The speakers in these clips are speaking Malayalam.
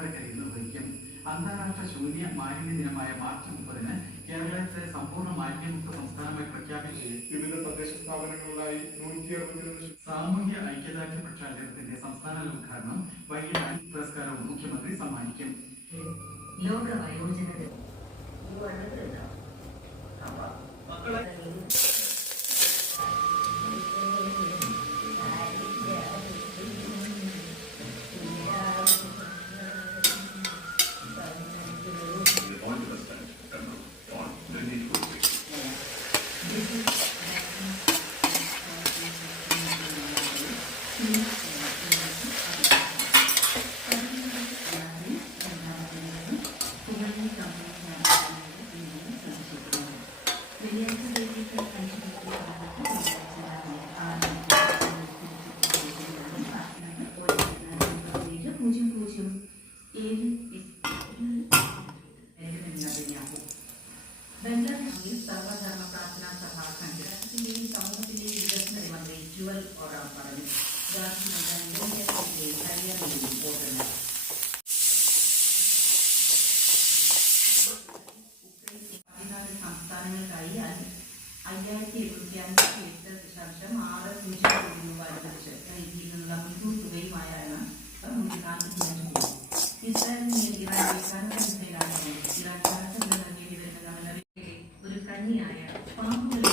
കൊട്ടാരക്കരയിൽ നിർവഹിക്കും. അന്താരാഷ്ട്ര ശൂന്യ മാലിന്യ ദിനമായ മാർച്ച് 30-ന് കേരളത്തെ സമ്പൂർണ്ണ മാലിന്യമുക്ത സംസ്ഥാനമായി പ്രഖ്യാപിച്ച് വിവിധ തദ്ദേശ സ്ഥാപനങ്ങളിലായി 162 സാമൂഹ്യ ഐക്യദാർഢ്യ പക്ഷാചരണത്തിന്റെ സംസ്ഥാന ഉദ്ഘാടനം വൈകിട്ട് പുരസ്കാരവും മുഖ്യമന്ത്രി സമ്മാനിക്കും. ലോക വയോജന ബംഗ്ലാദേശിൽ സർവധർമ്മ പ്രാർത്ഥനാ സഭ സംഘടനത്തിന്റെയും സമൂഹത്തിന്റെയും വികസന മന്ത്രി ജുവൽ ഒറാം പറഞ്ഞു. ഗാന്ധി മൈതാനിയിലെ ഹരിയാനയിലും വോട്ടെണ്ണൽ. 14 സംസ്ഥാനങ്ങൾക്കായി 5,758.60 കോടി രൂപ അനുവദിച്ച് നൽകിയിരുന്നുള്ള മുൻകൂർ തുകയുമായാണ് ഗാന്ധി ഇസ്രായേലിന് ഇറാൻ വിധാനസഭയിലാണ് ഇറാൻ ഭാരതത്തിൽ നൽകേണ്ടി വരുന്ന ഒരു കന്നിയായ പാമ്പുകളെ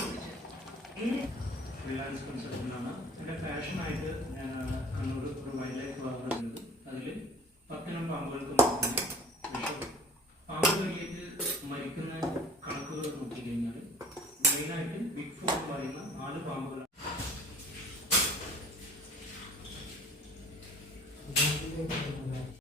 കുറിച്ച് എൻ്റെ ഫാഷനായിട്ട് ഞാൻ കണ്ണൂർ ഒരു വൈൽഡ് ലൈഫ് വളർന്നത്. അതിൽ 10 പാമ്പുകൾക്ക്